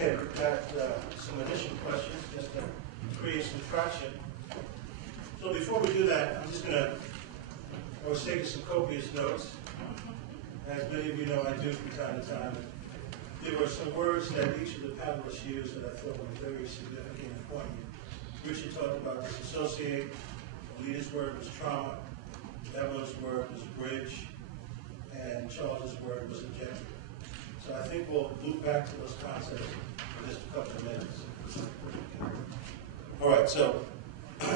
Okay, we've got some additional questions just to create some traction. So before we do that, I'm just going to, I was taking some copious notes. As many of you know, I do from time to time. There were some words that each of the panelists used that I thought were very significant and poignant. Richard talked about disassociate, Onita's word was trauma, Evelyne's word was bridge, and Charles's word was objective. So I think we'll loop back to those concepts in just a couple of minutes. All right, so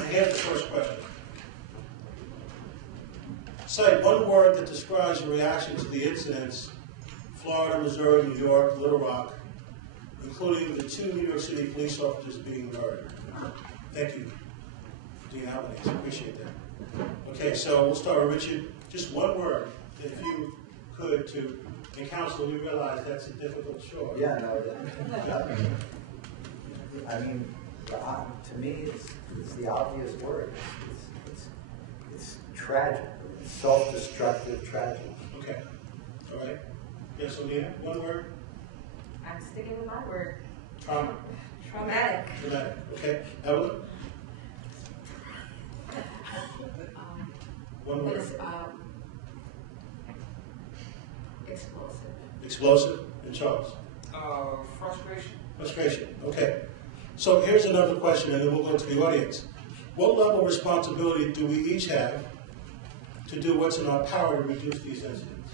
here's the first question. Cite one word that describes your reaction to the incidents, Florida, Missouri, New York, Little Rock, including the 2 New York City police officers being murdered. Thank you, Dean Albanese. Appreciate that. Okay, so we'll start with Richard. Just one word, if you could, to, in council, we realize that's a difficult chore. Yeah, no, I mean, to me, it's the obvious word. It's tragic. It's self-destructive tragedy. Okay. All right. Yes, Onida, one word? I'm sticking with my word. Trauma. Traumatic. Traumatic. Okay. Evelyne? One word. Explosive. Explosive. And Charles? Frustration. Frustration. Okay. So here's another question, and then we'll go to the audience. What level of responsibility do we each have to do what's in our power to reduce these incidents?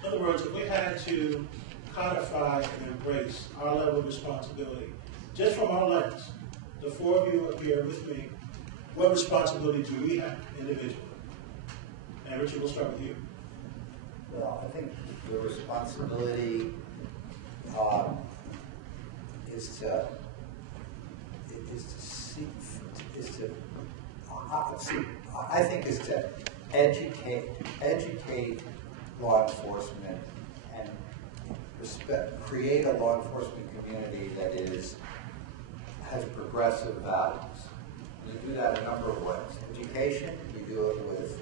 In other words, if we had to codify and embrace our level of responsibility, just from our lens, the 4 of you up here with me, what responsibility do we have individually? And Richard, we'll start with you. Well, I think the responsibility is to educate law enforcement and create a law enforcement community that has progressive values. You do that a number of ways. Education, you do it with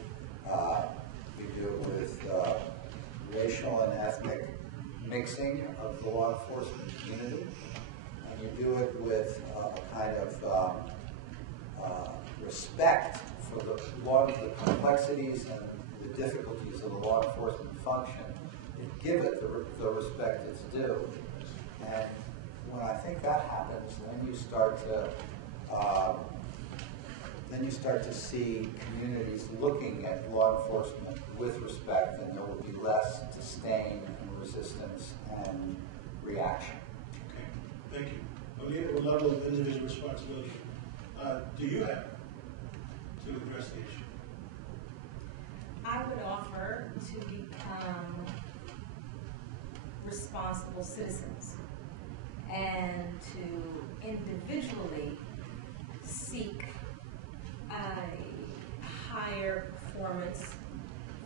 racial and ethnic mixing of the law enforcement community, and you do it with a kind of respect for the complexities and the difficulties of the law enforcement function, and give it the respect it's due. And when I think that happens, then you start to see communities looking at law enforcement with respect, and there will be less disdain and resistance and reaction. Okay, thank you. Onida, what level of individual responsibility do you have to address the issue? I would offer to become responsible citizens and to individually seek a higher performance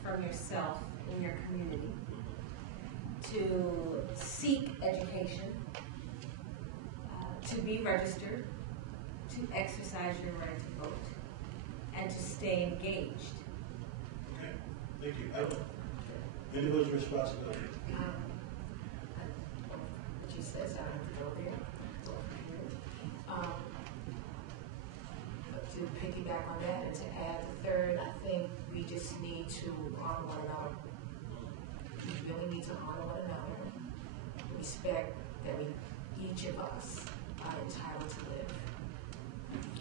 from yourself in your community, to seek education, to be registered, to exercise your right to vote, and to stay engaged. Okay, thank you. Evelyne, individual responsibility. What you said, so I don't have to go there. To piggyback on that and to add the third, I think we just need to honor one another. We really need to honor one another. Respect that each of us are entitled to live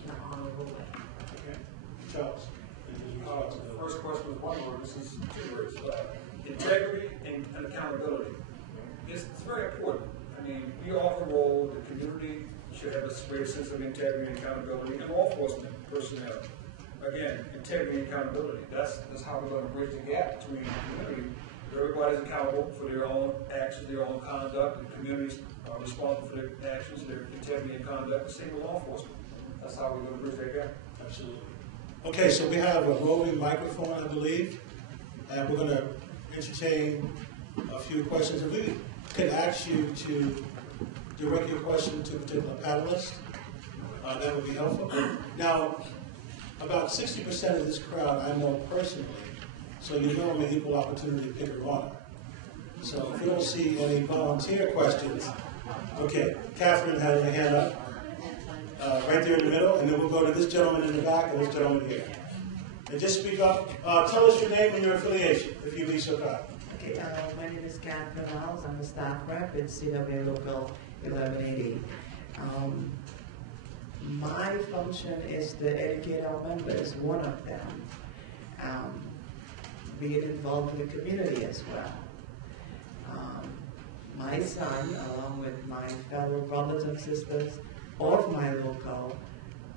in an honorable way. Okay. Charles, The first question was one word. This is 2 words. Integrity and accountability. It's very important. I mean, we offer a role, the community should have a greater sense of integrity and accountability, and law enforcement personnel. Again, integrity and accountability. That's how we're going to bridge the gap between the community. Everybody's accountable for their own actions, their own conduct. The communities are responsible for their actions, their integrity and conduct. The same with law enforcement. That's how we're going to bridge that gap. Absolutely. Okay, so we have a roving microphone, I believe, and we're going to entertain a few questions. If we could ask you to direct your question to a particular panelist, that would be helpful. Now, about 60% of this crowd I know personally, so you know I'm an equal opportunity picker runner. So if you don't see any volunteer questions, Okay, Catherine has her hand up, right there in the middle, and then we'll go to this gentleman in the back and this gentleman here. And just speak up. Tell us your name and your affiliation, if you'd be so kind. Okay, my name is Catherine House. I'm a staff rep in CW Local 1180. My function is to educate our members, one of them, being involved in the community as well. My son, along with my fellow brothers and sisters of my local,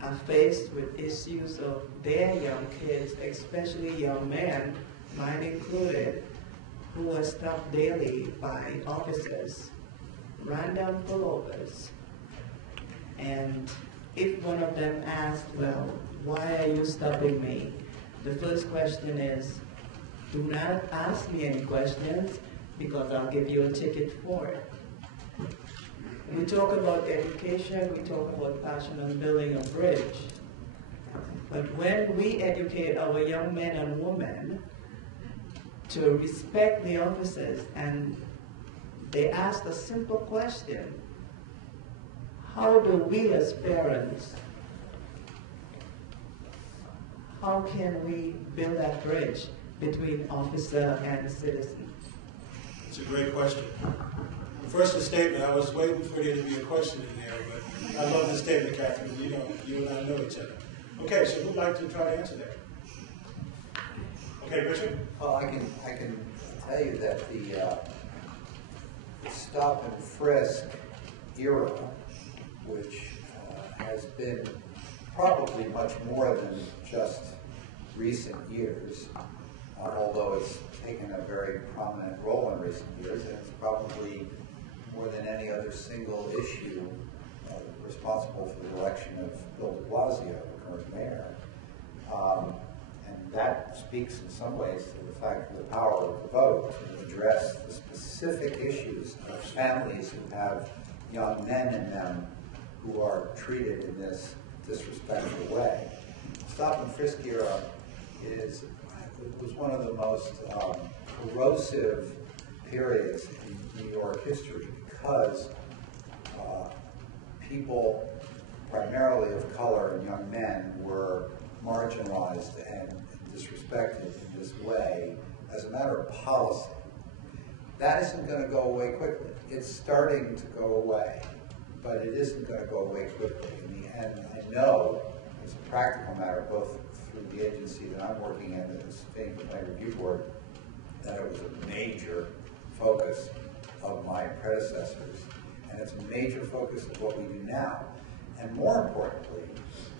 are faced with issues of their young kids, especially young men, mine included, who are stopped daily by officers, random pullovers. And if one of them asks, well, why are you stopping me? The first question is, do not ask me any questions because I'll give you a ticket for it. We talk about education, we talk about passion on building a bridge. But when we educate our young men and women to respect the officers and they ask a simple question, how do we as parents, how can we build that bridge between officer and citizen? It's a great question. First, a statement. I was waiting for there to be a question in there, but I love the statement, Catherine. You know, you and I know each other. Okay, so who'd like to try to answer that? Okay, Richard? Well, I can tell you that the stop and frisk era, which has been probably much more than just recent years, although it's taken a very prominent role in recent years, and it's probably more than any other single issue responsible for the election of Bill de Blasio, the current mayor. And that speaks in some ways to the fact of the power of the vote to address the specific issues of families who have young men in them who are treated in this disrespectful way. Stop and frisk era was one of the most corrosive periods in New York history because people, primarily of color and young men, were marginalized and disrespected in this way as a matter of policy. That isn't going to go away quickly. It's starting to go away, but it isn't going to go away quickly. In the end, I know, as a practical matter, both through the agency that I'm working in, the Sustained Complaint Review Board, that it was a major focus of my predecessors, and it's a major focus of what we do now. And more importantly,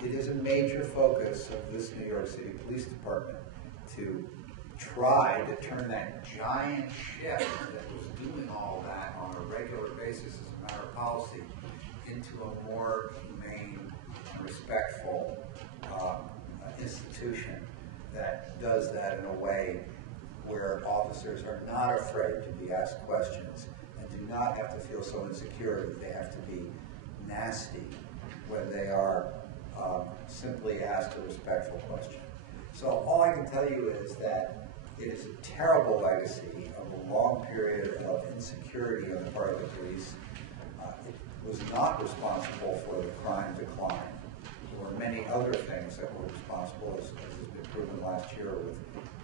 it is a major focus of this New York City Police Department to try to turn that giant ship that was doing all that on a regular basis as a matter of policy into a more humane, respectful institution that does that in a way where officers are not afraid to be asked questions and do not have to feel so insecure that they have to be nasty when they are simply asked a respectful question. So all I can tell you is that it is a terrible legacy of a long period of insecurity on the part of the police. It was not responsible for the crime decline. There were many other things that were responsible, as has been proven last year, with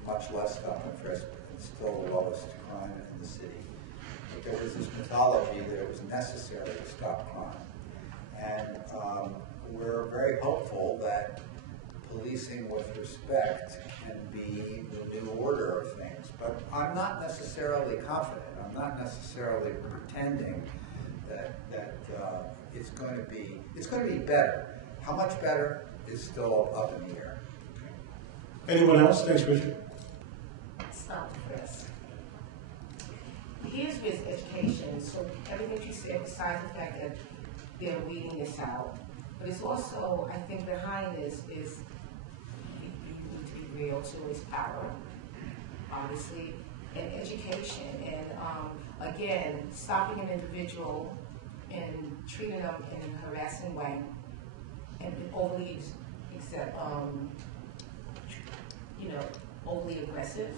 much less stop and frisk and still the lowest crime in the city. But there was this mythology that it was necessary to stop crime. And we're very hopeful that policing with respect can be the new order of things. But I'm not necessarily confident. I'm not necessarily pretending that it's going to be better. How much better is still up in the air. Anyone else? Thanks, Richard. Stop the press. Here's with education. So everything you said, besides the fact that they're weeding this out, but it's also, I think behind this is, you need to be real too, is power, obviously, and education. And again, stopping an individual and treating them in a harassing way and overly, overly aggressive.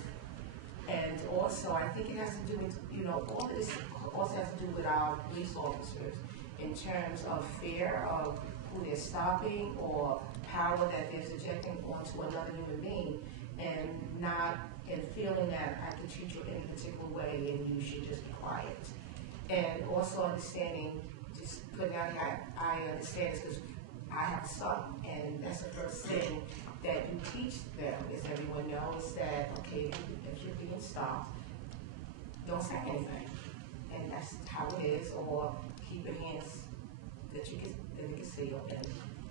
And also, I think it has to do with, all also has to do with our police officers in terms of fear of who they're stopping or power that they're projecting onto another human being, and feeling that I can treat you in a particular way and you should just be quiet. And also understanding, just putting out here, I understand this because I have a son, and that's the first thing that you teach them, is everyone knows that, okay, if you're being stopped, don't say anything. And that's how it is, or keep your hands that you can see open.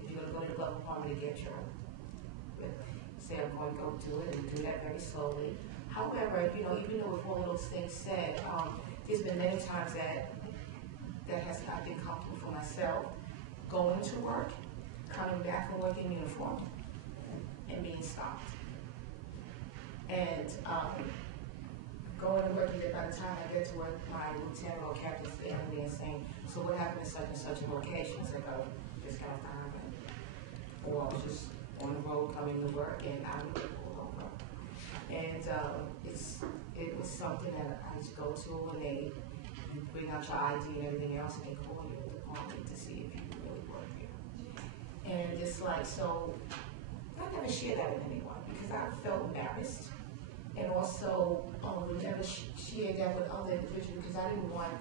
If you're going to go to the glove department to get your, say I'm going to go do it, and do that very slowly. However, you know, even though with all of those things said, there's been many times that I've been comfortable for myself going to work, coming back from work in uniform, and being stopped. And going to work, and then by the time I get to work, my lieutenant or captain standing there and saying, so what happened in such and such a location? It's like, oh, this kind of time. Or I was just on the road coming to work, and I would get pulled over. And it was something that I used to go to when they bring out your ID and everything else, and they call you at the department to see if you really work here. And it's like, so I never share that with anyone because I felt embarrassed, and also would never share that with other individuals because I didn't want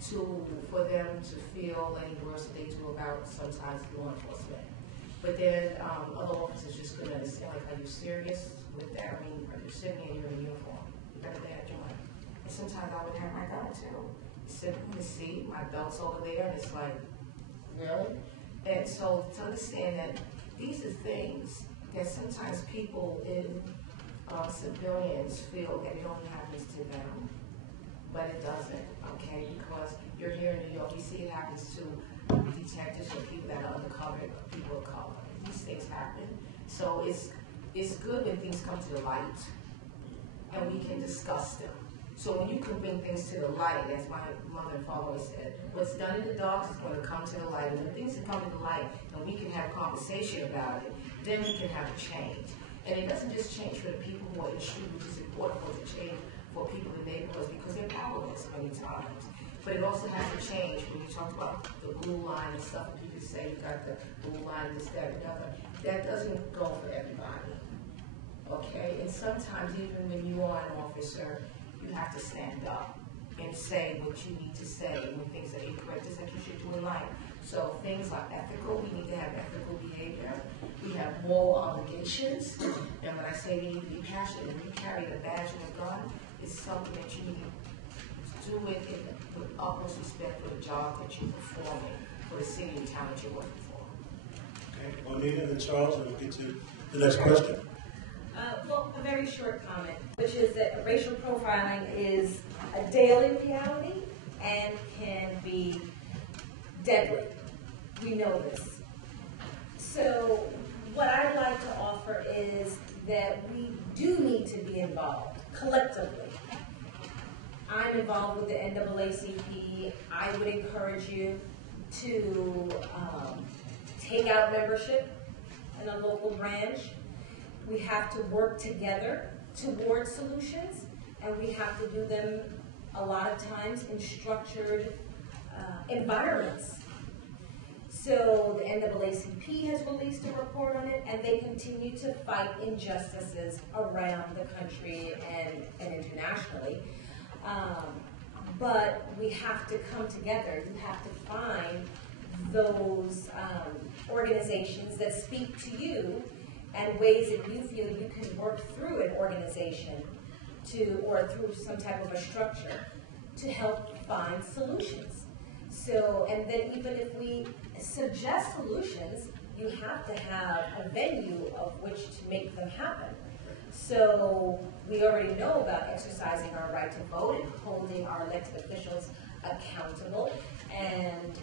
for them to feel any worse than they do about sometimes law enforcement. But then other officers just couldn't understand, like, are you serious with that? I mean, are you sitting here, you're in uniform, you better lay a joint. And sometimes I would have my gun too. Sitting in the seat, my belt's over there, and it's like, really? And so to understand that these are things that sometimes people in civilians feel that it only happens to them, but it doesn't, okay? Because you're here in New York, you see it happens to detectives or people that are undercover, people of color. These things happen. So it's good when things come to the light and we can discuss them. So when you can bring things to the light, as my mother and father always said, what's done in the dark is going to come to the light. And when things come to the light and we can have a conversation about it, then we can have a change. And it doesn't just change for the people who are in the street, which is important for it to change for people in neighborhoods because they're powerless many times. But it also has to change when you talk about the blue line and stuff, and people say you got the blue line, this, that, and other. That doesn't go for everybody, okay? And sometimes even when you are an officer, you have to stand up and say what you need to say when things are incorrect, just like you should do in life. So things like ethical, we need to have ethical behavior. We have moral obligations. And when I say we need to be passionate, when you carry a badge and a gun, it's something that you need to do it with utmost respect for the job that you're performing, for the city and town that you're working for. Okay, Onida and Charles, and we'll get to the next question. Well, a very short comment, which is that racial profiling is a daily reality and can be deadly. We know this. So what I'd like to offer is that we do need to be involved collectively. I'm involved with the NAACP. I would encourage you to take out membership in a local branch. We have to work together towards solutions, and we have to do them a lot of times in structured environments. So the NAACP has released a report on it, and they continue to fight injustices around the country and internationally. But we have to come together. You have to find those organizations that speak to you and ways that you feel you can work through an organization or through some type of a structure to help find solutions. So, and then even if we suggest solutions, you have to have a venue of which to make them happen. So we already know about exercising our right to vote and holding our elected officials accountable and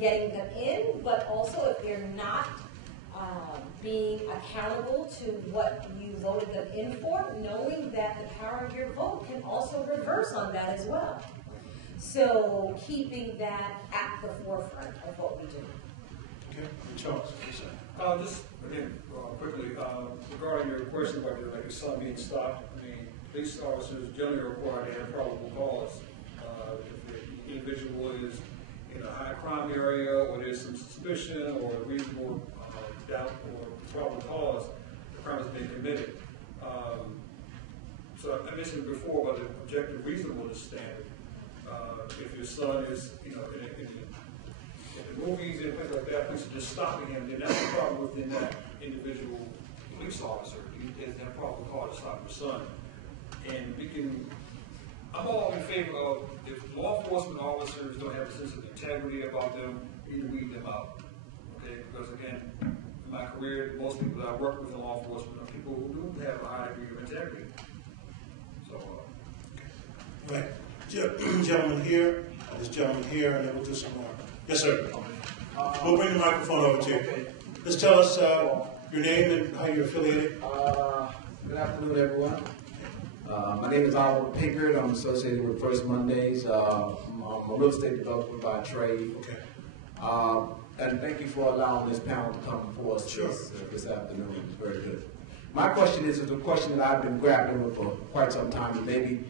getting them in, but also if they're not being accountable to what you voted them in for, knowing that the power of your vote can also reverse on that as well. So keeping that at the forefront of what we do. Okay, Charles. Just again, quickly, regarding your question about your son being stopped, I mean, police officers generally are required to have probable cause in a high crime area, or there's some suspicion or reasonable doubt or probable cause the crime has been committed. So I mentioned before about the objective reasonableness standard. If your son is, in the movies and things like that, police are just stopping him, then that's a problem within that individual police officer. He has that probable cause to stop your son. And I'm all in favor of, if law enforcement officers don't have a sense of integrity about them, we need to weed them out. Okay, because again, in my career, most people that I work with in law enforcement are people who do have a high degree of integrity. So, Right. Gentleman here, this gentleman here, and then we'll do some more. Yes, sir. We'll bring the microphone over to you. Okay. Just tell us your name and how you're affiliated. Good afternoon, everyone. My name is Oliver Pickard. I'm associated with First Mondays. I'm a real estate developer by trade. Okay. And thank you for allowing this panel to come before us Sure. this afternoon. It's very good. My question is a question that I've been grappling with for quite some time, and maybe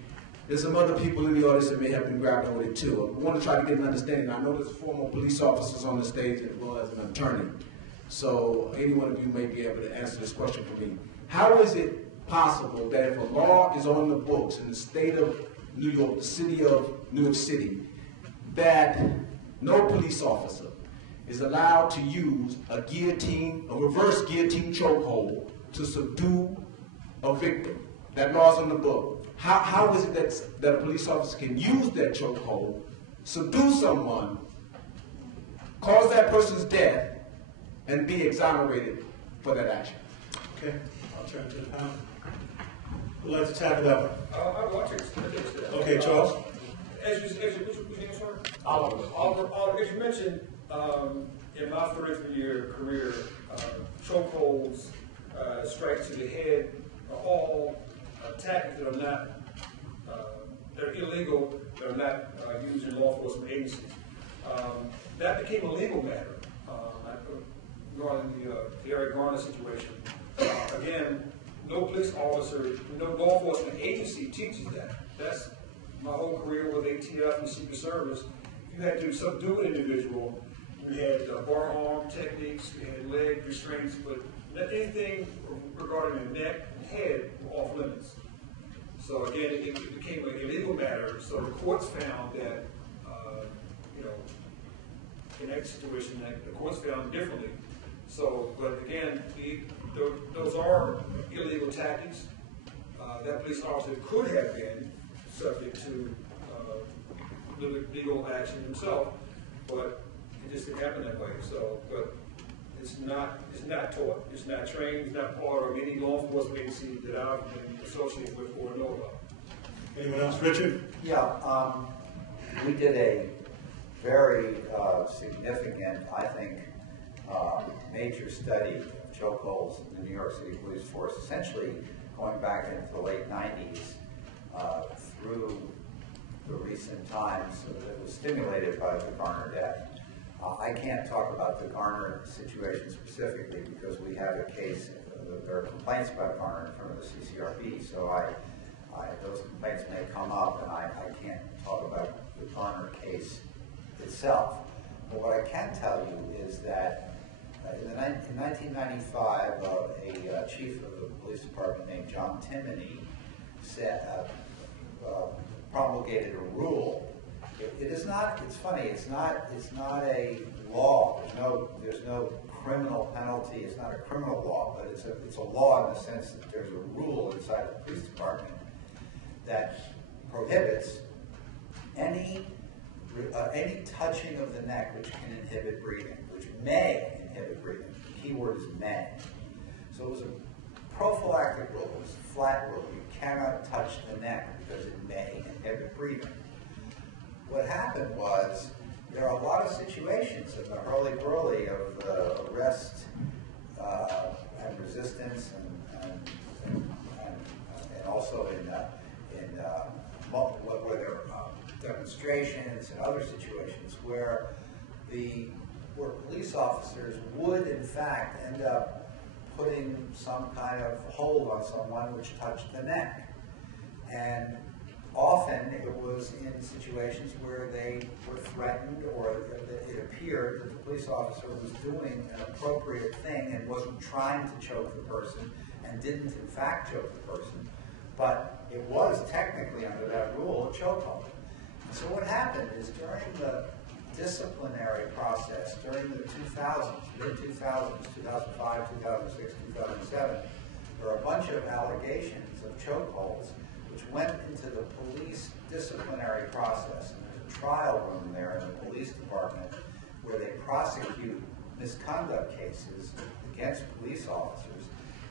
there's some other people in the audience that may have been grappling with it too. I want to try to get an understanding. I know there's former police officers on the stage as well as an attorney. So any one of you may be able to answer this question for me. How is it possible that if a law is on the books in the state of New York, the city of New York City, that no police officer is allowed to use a guillotine, a reverse guillotine chokehold to subdue a victim? That law's on the book. How is it that a police officer can use that chokehold, subdue someone, cause that person's death, and be exonerated for that action? Okay, I'll turn to the panel. Who'd like to tackle that one? I will take that. Okay, Charles. What's your name, sir? Oliver, as you mentioned, in my 33-year career, chokeholds, strikes to the head are all tactics that are not, that are illegal, that are not used in law enforcement agencies. That became a legal matter regarding the Eric Garner situation. Again, no police officer, no law enforcement agency teaches that. That's my whole career with ATF and Secret Service. You had to subdue an individual. You had bar arm techniques, you had leg restraints, but anything regarding the neck and head were off limits. So again, it became an illegal matter. So the courts found that, in that situation, that the courts found differently. So, but again, those are illegal tactics. That police officer could have been subject to legal action himself, but it just didn't happen that way. So, but it's not taught, it's not trained, it's not part of any law enforcement agency that I've been associated with or know about. Anyone else? Richard? Yeah, we did a very significant, I think, major study of chokeholds in the New York City Police Force, essentially going back into the late 90s through the recent times that was stimulated by the Garner death. I can't talk about the Garner situation specifically because we have a case, there are complaints about Garner in front of the CCRB, so those complaints may come up, and I can't talk about the Garner case itself. But what I can tell you is that in 1995, a chief of the police department named John Timoney promulgated a rule. It is not. It's funny. It's not a law. There's no criminal penalty. It's not a criminal law, but it's a law in the sense that there's a rule inside the police department that prohibits any touching of the neck which can inhibit breathing, which may inhibit breathing. The key word is may. So it was a prophylactic rule. It was a flat rule. You cannot touch the neck because it may inhibit breathing. What happened was there are a lot of situations in the hurly-burly of the arrest and resistance and also in whether demonstrations and other situations where police officers would in fact end up putting some kind of hold on someone which touched the neck. And often it was in situations where they were threatened or that it appeared that the police officer was doing an appropriate thing and wasn't trying to choke the person and didn't in fact choke the person, but it was technically under that rule a chokehold. So what happened is during the disciplinary process, during the 2000s, mid-2000s, 2005, 2006, 2007, there were a bunch of allegations of chokeholds which went into the police disciplinary process. And there's a trial room there in the police department where they prosecute misconduct cases against police officers.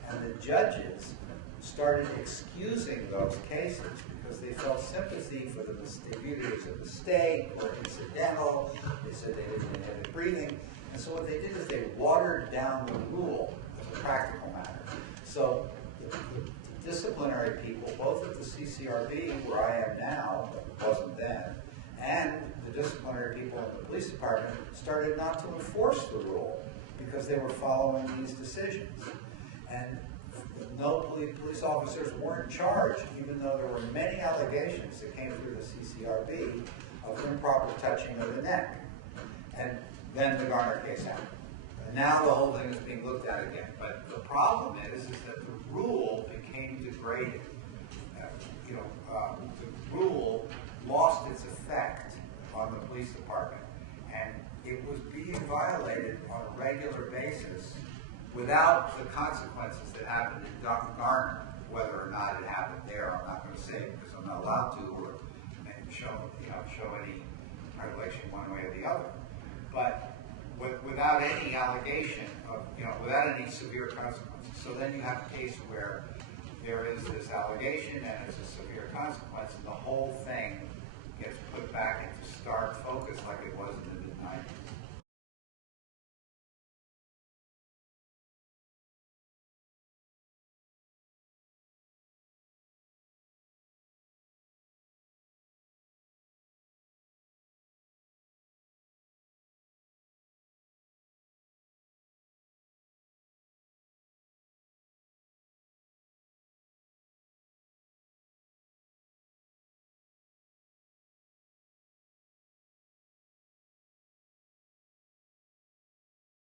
And the judges started excusing those cases because they felt sympathy for the viewed it as a mistake or incidental. They said they didn't inhibit breathing. And so what they did is they watered down the rule as a practical matter. So the disciplinary people, both at the CCRB, where I am now, but wasn't then, and the disciplinary people in the police department started not to enforce the rule because they were following these decisions. And no police officers weren't charged, even though there were many allegations that came through the CCRB of improper touching of the neck. And then the Garner case happened. And now the whole thing is being looked at again. But the problem is that the rule became degraded. The rule lost its effect on the police department. And it was being violated on a regular basis without the consequences that happened in Garner. Whether or not it happened there, I'm not going to say because I'm not allowed to or show any regulation one way or the other. But without any allegation of, without any severe consequences. So then you have a case where there is this allegation and it's a severe consequence, and the whole thing gets put back into stark focus like it was in the mid-90s.